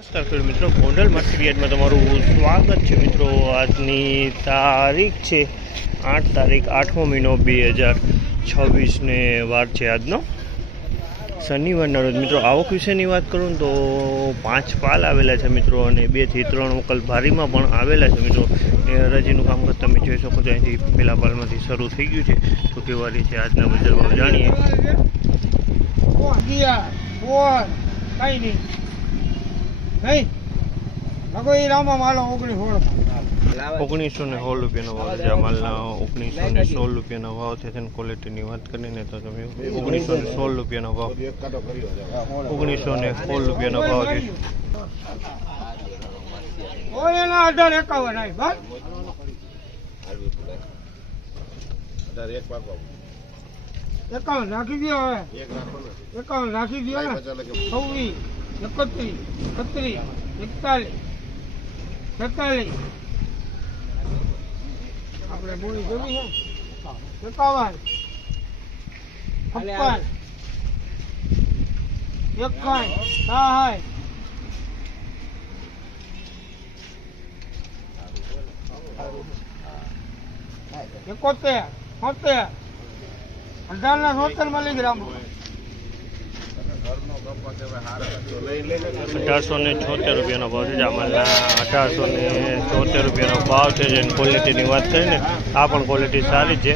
નમસ્કાર ખેડૂત મિત્રો, ગોંડલ માર્કેટયાર્ડમાં તમારું સ્વાગત છે મિત્રો। આજની તારીખ છે 8 તારીખ 8મો મહિનો 2026 ને વાર છે આજનો શનિવારના રોજ મિત્રો। આવક વિશેની વાત કરું તો 5 પાલ આવેલા છે મિત્રો અને 2 થી 3 વકલ ભારીમાં પણ આવેલા છે મિત્રો। એ હરાજીનું કામકાજ તમે જોઈ શકો છો। અહીંથી પહેલા પાલમાંથી શરૂ થઈ ગયું છે। તો કેવારી છે આજના બજાર ભાવ જાણીએ। ₹1916 રૂપિયાનો ભાવ છે। આ માલના ₹1916 રૂપિયાનો ભાવ છે। તેની ક્વોલિટીની વાત કરીને તો તમે ₹1916 રૂપિયાનો ભાવ ₹1916 રૂપિયાનો ભાવ છે। 51 નાખી દો, 51 નાખી દો ને। 26, 31, 31, 41, 46 આપણે બોલી જોવી છે। 51, 56, 51, 60, 71, 70, 1876 મિલીગ્રામ। 1876 રૂપિયાનો ભાવ છે। આ માલના 1876 રૂપિયાનો ભાવ છે। જેની ક્વોલિટીની વાત કરીને આ પણ ક્વોલિટી સારી છે।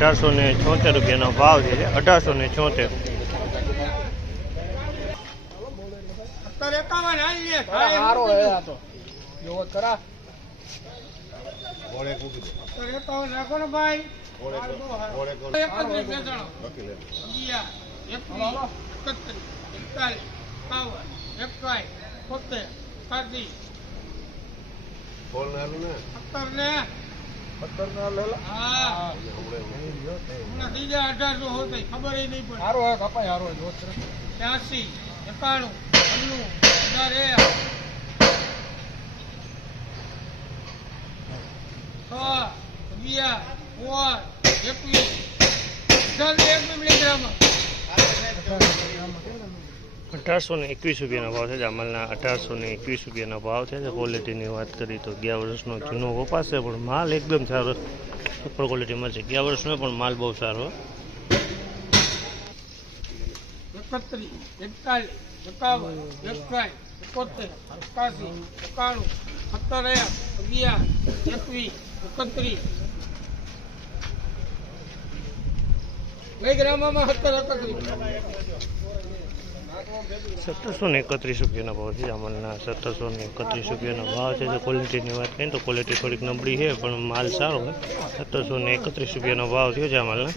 1876 રૂપિયાનો ભાવ છે। 1876 રાખો ને ભાઈ। 1821 રૂપિયાનો ભાવ છે। જામલના 1821 રૂપિયાનો ભાવ છે। ક્વોલિટીની વાત કરી તો 11 વર્ષનો જૂનો કપાસ છે પણ માલ એકદમ સારો સુપર ક્વોલિટીમાં છે। 11 વર્ષનો પણ માલ બહુ સારો। 31, 41, 51, 71, 71, 81, 91, 70, 11, 21, 31 ગ્રામમાં 1731 રૂપિયાનો ભાવ છે। જામલના 1731 રૂપિયાનો ભાવ છે। જો ક્વોલિટીની વાત કરીએ તો ક્વોલિટી થોડીક નબળી છે પણ માલ સારો છે। 1731 રૂપિયાનો ભાવ થયો જામલના।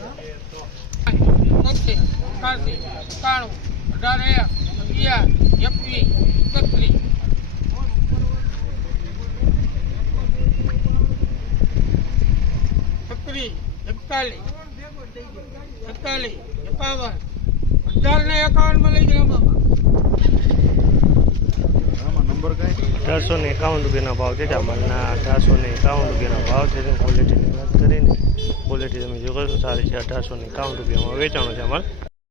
1851 રૂપિયાનો ભાવ છે। જામલના 1851 રૂપિયાનો ભાવ છે। ક્વોલિટીની વાત કરીને ક્વોલિટી તમે જો કરો સારી છે। 1851 રૂપિયામાં વેચાણો છે માલ।